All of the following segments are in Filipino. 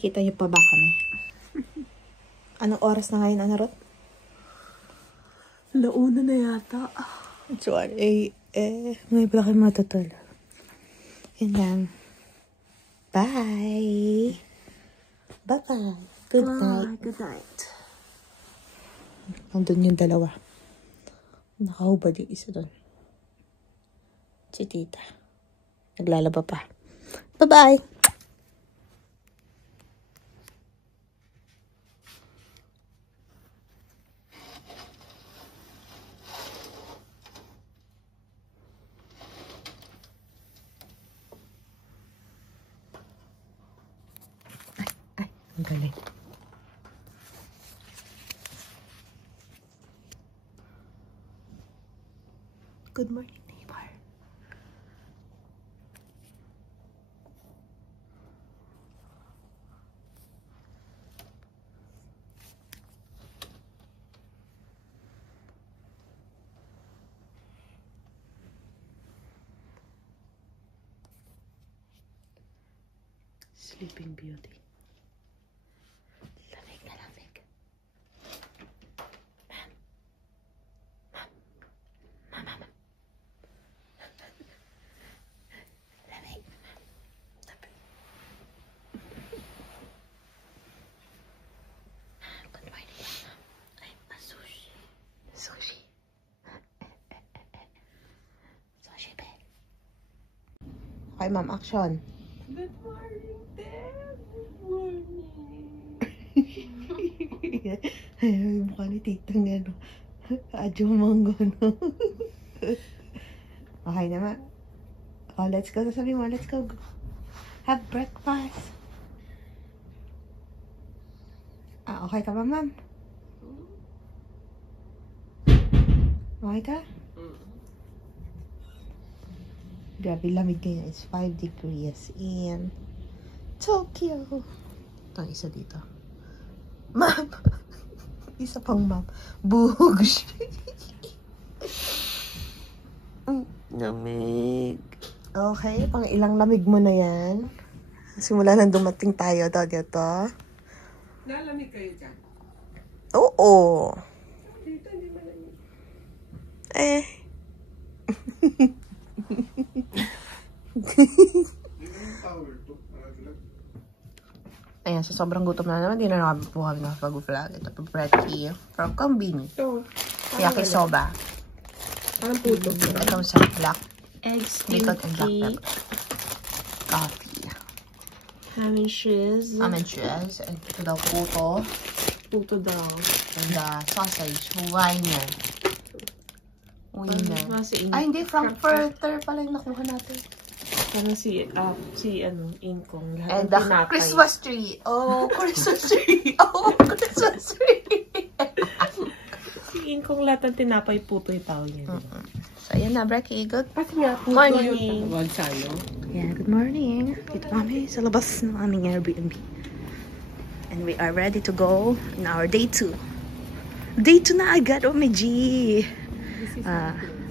Nakikita niyo pa ba kami? Anong oras na ngayon, Anarot? Launa na yata. Sorry. May pala kayo matutulog. Yun lang. Bye. Bye-bye. Good night. Good night. Nandun yung dalawa. Nakahubad yung isa doon. Si tita. Naglalaba pa. Bye-bye. Ang galing. Good morning, neighbor. Sleeping Beauty. Lamig na lamig. Ma'am. Lamig. Good morning, ma'am. Ay, sushi. Sushi. Sushi, babe. Okay, ma'am, action. Good morning, Dad. Good morning. Ay, mukha ni titang ano. Adyo manggo, no? Okay naman. Oh, let's go. Sasabi mo, let's go. Have breakfast. Okay ka ba, ma'am? Okay ka? Grabe, lamig ngayon. It's 5 degrees in Tokyo. Ito, isa dito. Ma'am! Isa pang ma'am. Bugs! Lamig. Okay, pang ilang lamig mo na yan. Simula nang dumating tayo daw dito. Nalamig kayo dyan? Oo. Dito, hindi malamig. Ayan, sa sobrang gutom na naman, di na nakabuha kami nakapag-vlog. Ito po, Pretty from Combini. Ito. Yakisoba. Anong puto? Itong sa black. Eggs, Bacon and black pepper. Coffee. ham and cheese. Almond cheese. And ito daw puto. Puto daw. And sausage. Wiener. Ay, hindi. Frankfurter pala yung nakuha natin. Parang si Inkong. And the Christmas tree. Oh, Christmas tree. Oh, Christmas tree. Si Inkong lahat ng tinapay puto yung tao niya. So, ayan na, Brecky. Good Morning. Yeah, good morning. Dito kami sa labas ng aming Airbnb. And we are ready to go in our day 2. Day 2 na agad, oh, my G.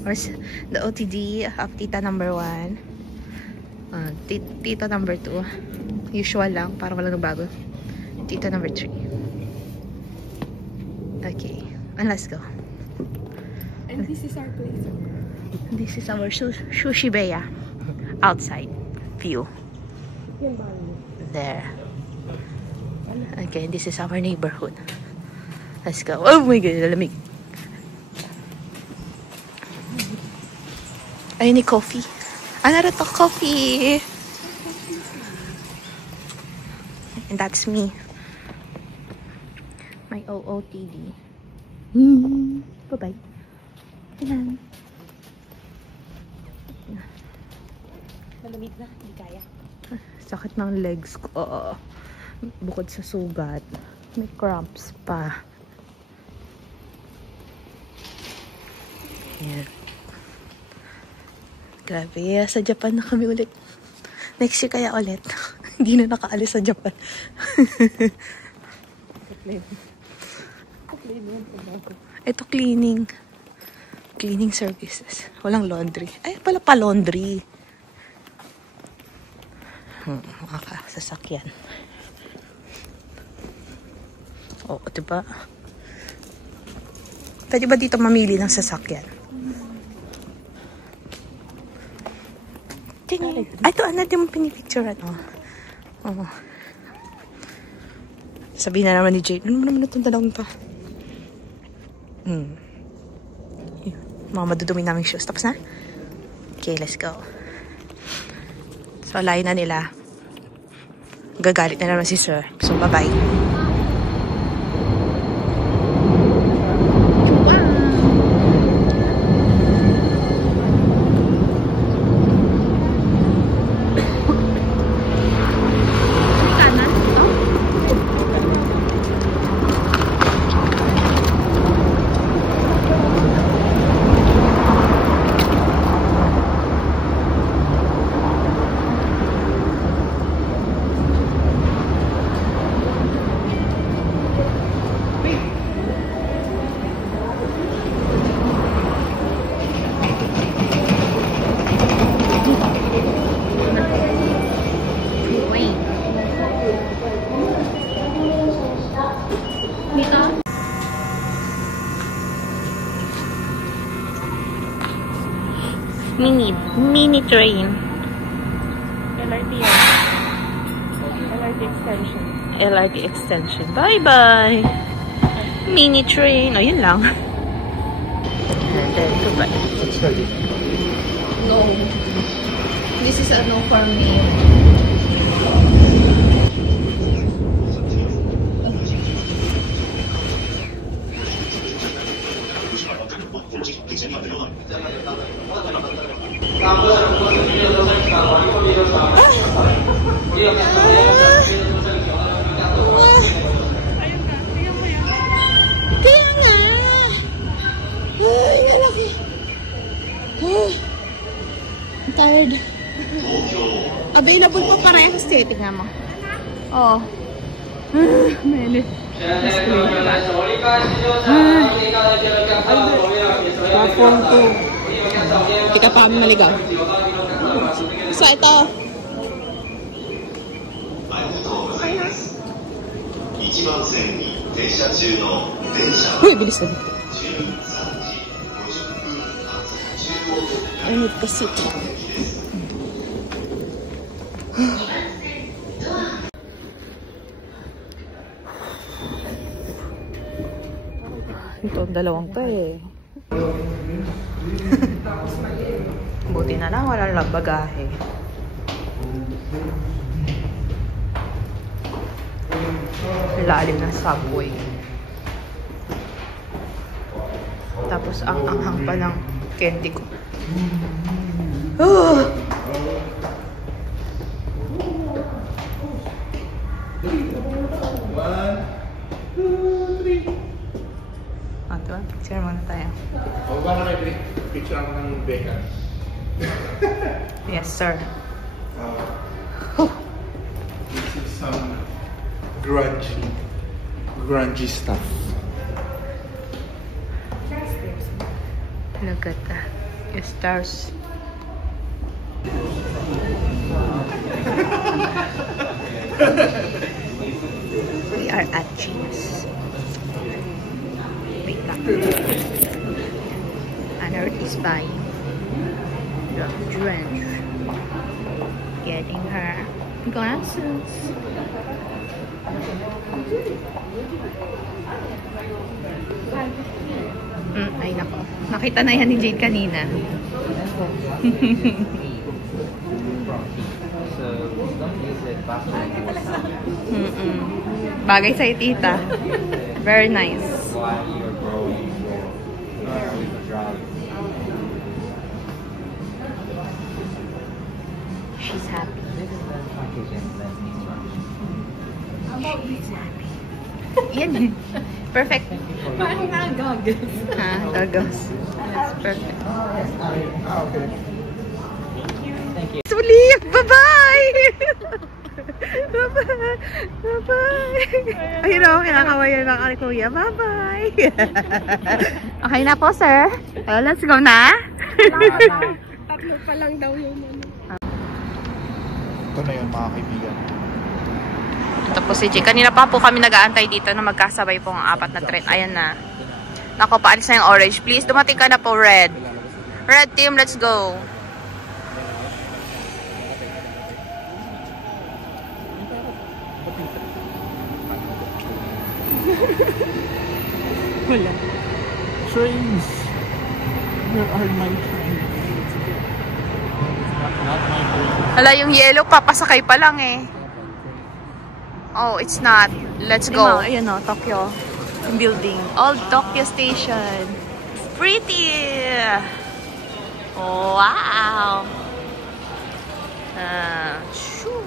Where's the OTD of Tita number 1? Tita number 2. Usual lang, parang walang bago. Tita number 3. Okay, and let's go. And this is our place. This is our Sushi Beya. Outside view. There. Okay, this is our neighborhood. Let's go. Oh my God, lamig. Ayun ni coffee. Ano to coffee? And that's me. My OOTD. Bye-bye. Ayan. Malamig na, hindi kaya. Sakit ng legs ko. Bukod sa sugat, may cramps pa. Ayan. Grabe, sa Japan na kami ulit. Next year kaya ulit. Hindi na nakaalis sa Japan. Ito cleaning. Cleaning services. Walang laundry. Ay, pala pa laundry. Sasakyan. Oo, diba? Pwede ba dito mamili ng sasakyan? Tingin. Ay, ito, ano, di mo pinipicturean. Oo. Sabihin na naman ni Jade, ano naman itong dalawang to? Mga madudumi naming shoes. Tapos na? Okay, let's go. So, layo na nila. Gagalit na naman si Sir. So, bye-bye. Mini train. LRT yan. LRT extension. LRT extension. Bye-bye! Mini train. O, yun lang. And then, goodbye. No. This is a no for me. Kaya nga! Ay, nalaki! I'm tired. Available pa parehas stay. Tignan mo. Oo. Mainit. Tapon ko. Hindi ka pa kami maligaw. So, ito. Uy, bilis na dito. I need to sit. Ito ang dalawang to eh. Buti na lang walang bagahe. Lalim ng subway. Tapos ang anghang pa ng candy ko. Oh! Diba? Picture muna tayo. Baka na kayo picture ako ng Becca. Yes, sir. This is some grungy stuff. Look at that. It stars. We are at Genius. Wait lang. Anard is buying drench. Getting her glasses. Ay nako. Nakita na yan ni Jade kanina. Bagay sa'yo, tita. Very nice. She's happy. She's happy. Yan. Perfect. Parang nga goggles. Ha? Goggles. That's perfect. Okay. Thank you. Suli! Bye-bye! Bye-bye! Bye-bye! Ayun o, kinakawayan lang kami kuya. Bye-bye! Okay na po, sir. Let's go na. Tatlo pa lang daw yun. Ito na yun mga kaibigan. Ito po si Jay. Kanina pa po kami nag-aantay dito na magkasabay po ang 4 na train. Ayan na. Nako, paalis na yung orange. Please, dumating ka na po, red. Red team, let's go. Wala. Trains. Where are my trains? Not my train. Hala, yung yellow, papasakay pa lang eh. Oh, it's not. Let's go. Ayan o, Tokyo. Yung building. Old Tokyo Station. Pretty! Oh, wow! Shoo.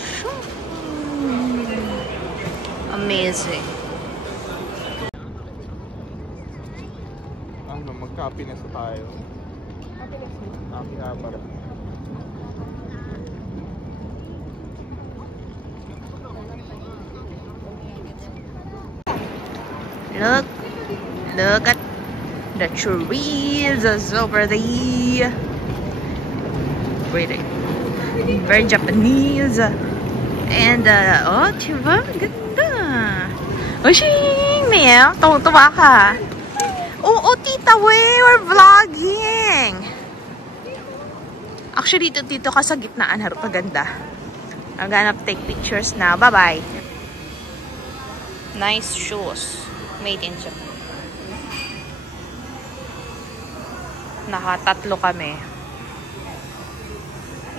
Shoo. Amazing. Ano, magka-happy na tayo. Happy Habar. Look at the trees over there. Pretty. Very Japanese. And, oh, diba? Ganda. Oh, shing, Mel. Tuwa ka. Oo, tita, we're vlogging. Actually, dito ka sa gitnaan, harap paganda. I'm gonna take pictures now. Bye-bye. Nice shoes. Made in Japan. Nakatatlo kami.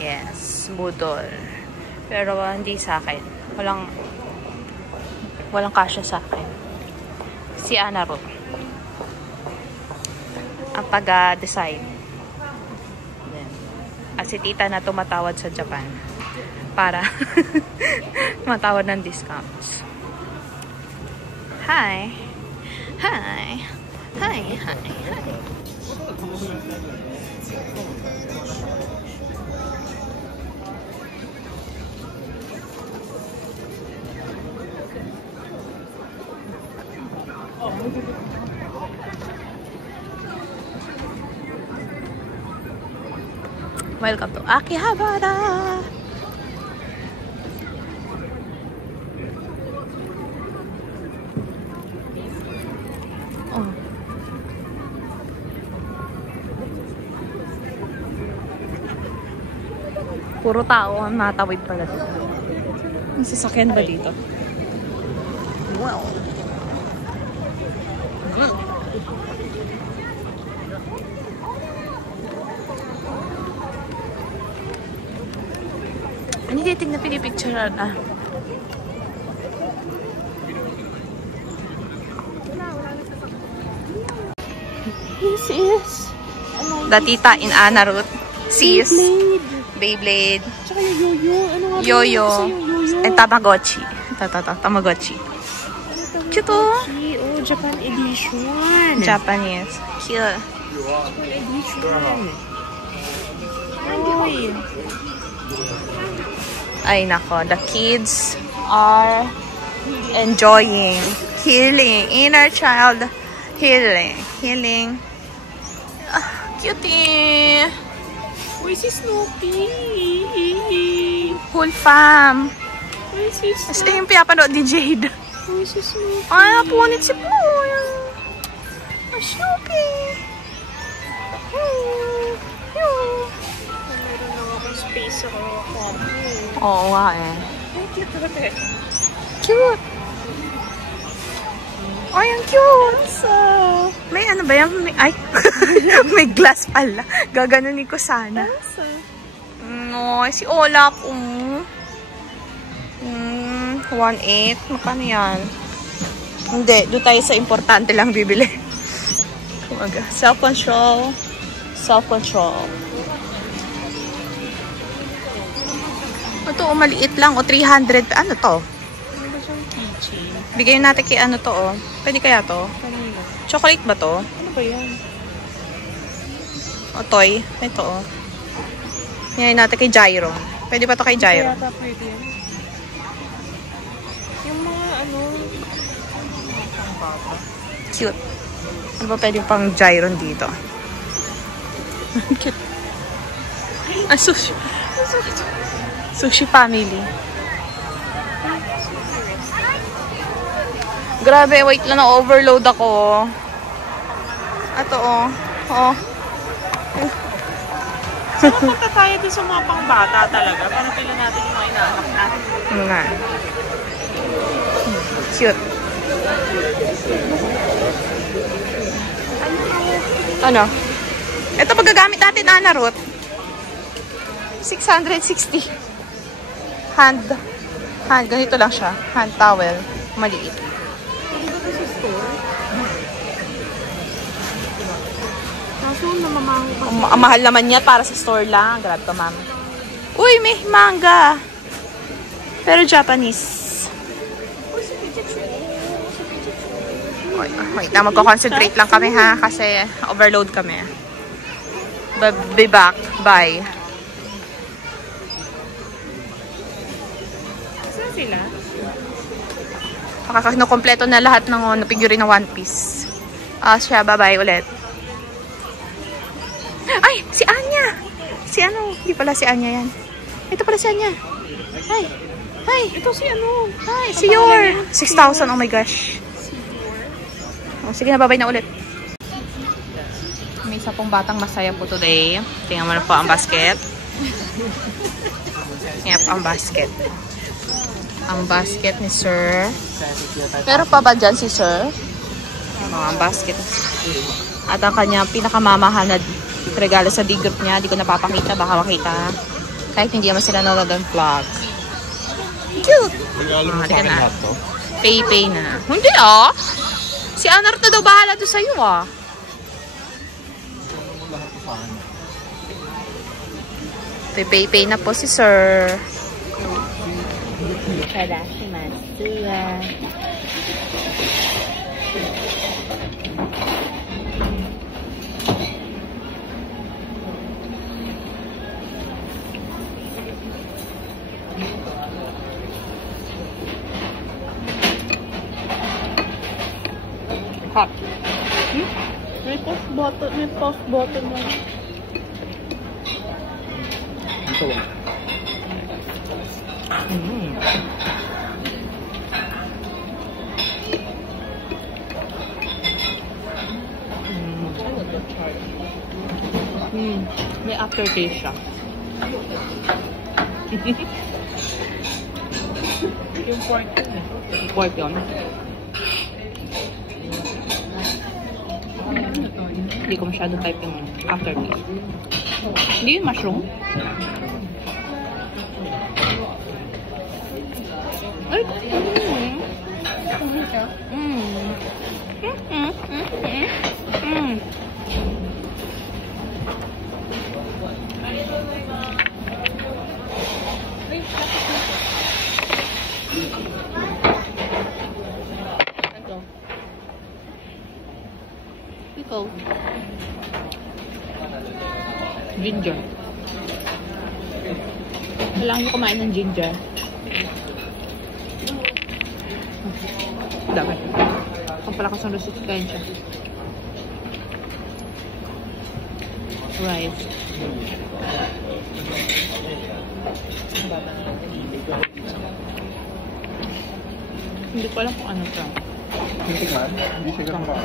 Yes, budol. Pero hindi sa akin. Walang kasya sa akin. Si Ana Ruth ang pag-decide. At si tita na tumatawad sa Japan para matawad ng discounts. Hi! Hi! Hi! Hi! Hi! Welcome to Akihabara! Oh. Puro tao ang natawid pala dito. Ang sasakyan ba dito? Wow! Ano titignan na pinipicturean? This is the tita in Ana Ruth. Sis. Beyblade. Tsaka yung yo-yo. Ano nga ba? Yo-yo. Yo-yo. And Tamagotchi. Tamagotchi. Cute oh. Oh, Japan edition. Japanese. Cute. Japan edition. Uy. Ay nako, the kids are enjoying, healing, inner child healing. Cutie! Uy, si Snoopy! Whole fam! Uy, si Tapos Snoopy! yung pinapanood ni Jade. Uy, si Snoopy! Ay, napunit si Boy! Snoopy! Meron lang akong space ako. Oo nga eh. Ay, cute ba ito? Cute! Ay, ang cute! May ano ba yan? Ay! May glass pala. Gaganunin ko sana. No, si Olap. 1.8. Magkano yan? Hindi. Doon tayo sa importante lang bibili. Self-control. Self-control. Ito, maliit lang. O, 300. Ano to? Ano ba siyang keychain? Bigay natin kay ano to, oh. Pwede kaya to? Kanina. Chocolate ba to? Ano ba yan? O, toy? Ito, oh. Bigay natin kay Gyro. Pwede ba to kay Gyro? Kaya pwede yan. Yung mga ano... Cute. Ano ba pwede pang Gyron dito? Cute. Ah, sushi. Sushi family. Grabe, wait lang, na-overload ako. Ito, oh. Oh. Saan punta tayo dun sa mga pangbata talaga? Para pila natin yung mga inaanak natin. Ano nga? Cute. Ano? Ito paggagamit natin, Ana Ruth. 660. Hand. Ganito lang siya. Hand towel. Maliit. Kaso namamaho pa. Ang mahal naman niya para sa store lang. Grabe ka, ma'am. Uy, may manga. Pero Japanese. Wait na, magko-concentrate lang kami ha. Kasi overload kami. Be back. Bye. Saan sila? Kompleto na lahat ng figurine ng One Piece. Siya, bye-bye ulit. Ay, si Anya! Si ano? Hindi pala si Anya yan. Ito pala si Anya. Hi. Hi. Ito si ano? Hi, si Yor. 6,000, oh my gosh. Oh, sige na, bye-bye na ulit. May isa pong batang masaya po today. Tingnan mo na po ang basket. Yep, ang basket. Ang basket ni Sir. Pero pa ba dyan si Sir? Ang basket. At ang kanyang pinakamamahal na regalo sa D-group niya. Di ko napapakita. Baka makita. Kahit hindi naman sila nanonood ng vlog. Cute! Halika na. Pay na. Hindi ah! Si Anar na daw bahala doon sa'yo ah. Pay na po si Sir. Hot. May post button mo. Ito lang. May aftertaste siya. Yung pork yun eh. Pork yun. Hindi ko masyado type yung aftertaste. Hindi yung mushroom. Ay! Pickle. Ginger. Kailangan nyo kumain ng ginger. Dapat. Pampalakas ng resistensya. Rice. Hindi ko alam kung ano ito. Hindi siya ganun ba?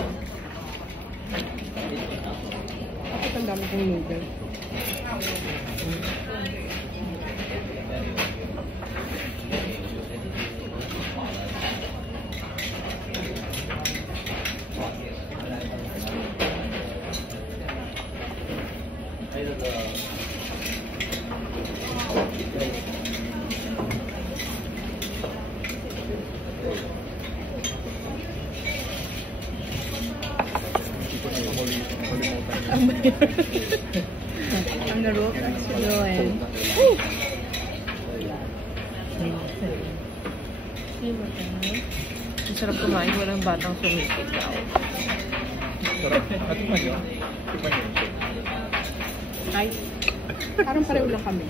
Bakit ang dami kong noodle? Ang narok at siloen. Ang sarap kumain, walang batang sumipit. Sarap. At man yun. Tikman yun. Ay, parang pareho lang kami.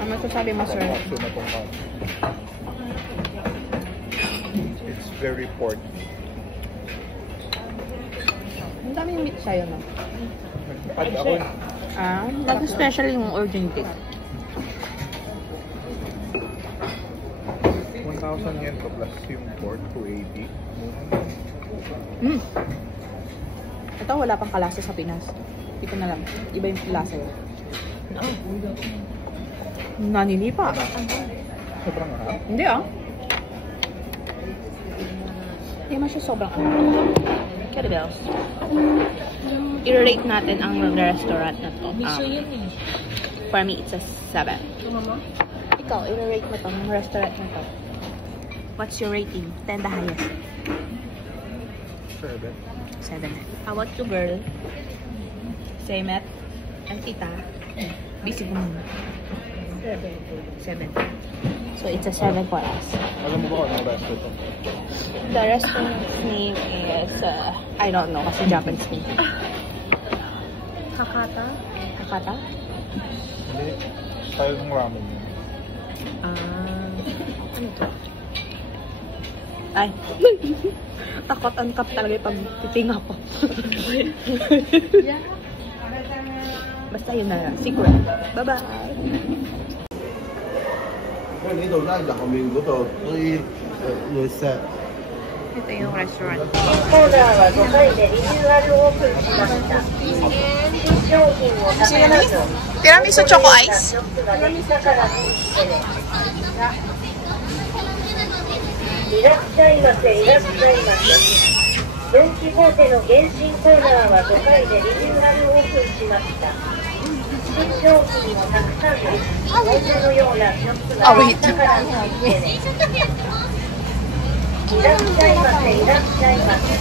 Ang masasabi mo, sir? It's very porky. Ang dami yung with sa'yo, no? Pag ako, Nag-special yung urgent date. 1,000 yen to plus yung port, 280. Ito, wala pang kalasa sa Pinas. Ito na lang. Iba yung lasa yun. Naninipa. Sobrang harap. Hindi Hindi naman siya sobrang kettlebells. I-rate natin ang restaurant na to. For me, it's a 7. Ikaw, i-rate mo tong restaurant na to. What's your rating? 10 the highest. 7. How about you, girl? Same it? Ang tita? Busy ko muna. 7. So, it's a 7 for us. Alam mo ba kung ano resto ito? The restaurant's name is, I don't know, kasi Japanese name. Hakata? Hakata? Hindi. Style ng ramen yun. Ano to? Ay. Takot ang kap talaga yung pagtitinga ko. Basta yun na lang. Secret. Bye-bye. 因為呢度咧就後面嗰度啲女石。 Ito yung restaurant. コーナーは5回でリニューアルオープンしました。新商品をたくさんの Tiramisu choco ice? ショップができたから見に来てね。いらっしゃいませ、いらっしゃいませ。ドン・キホーテの原神コーナーは5回でリニューアルオープンしました。新商品をたくさんのお店のようなショップができたから見に来てね。いらっしゃいませ、いらっしゃいませ。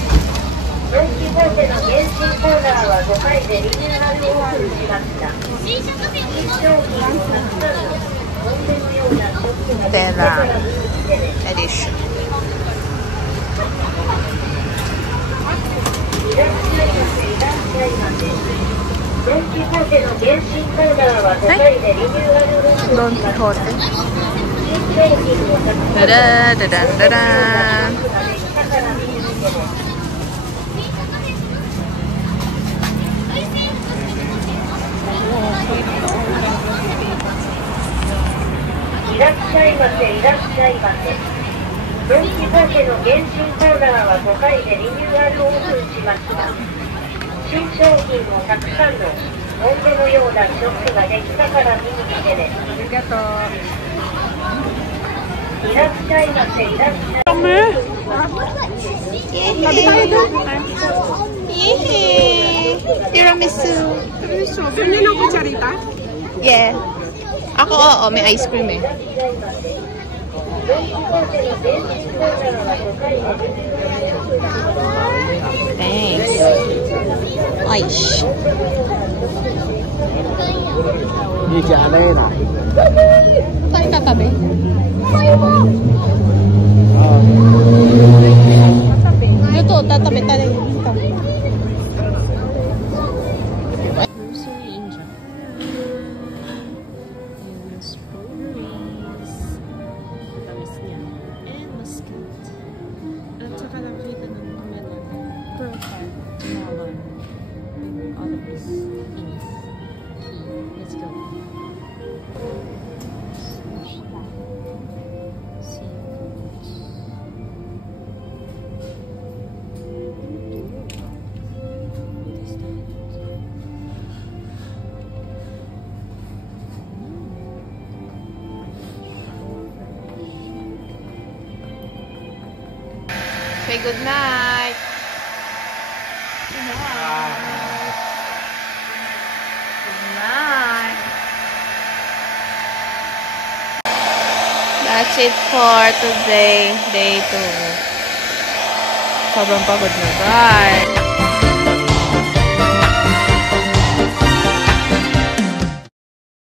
ドン・キホーテの原神コーナーは5回でリニューアルオープンしました。新商品をたくさんのお店のようなショップができたから見に来てね。 Edition. いらっしゃいませ、いらっしゃいませ。ドン・キホーテの原神コーナーは5回でリニューアルオープンしました。新商品をたくさんの Da-da-da-da-da-da. いらっしゃいませ、いらっしゃいませ。ドン・キホーテの原神コーナーは5回でリニューアルオープンしました。新商品をたくさんのお店のようなショップができたから見に来てね。いらっしゃいませ、いらっしゃいませ。 Yay! Tiramisu. Ganyan ang kutsarita? Yeah. Ako, oo. May ice cream eh. Thanks. Aish. Saan tatabi? Ito, tatabi tayo. Ito. Grocery in Japan. And strawberries. Tamis niya. And muscat. At saka nakita ng melon. Perfect. Melon. Olives. Beans. Tea. Let's go. Say good night. Good night. That's it for today, day 2. Sobrang pagod na, guys.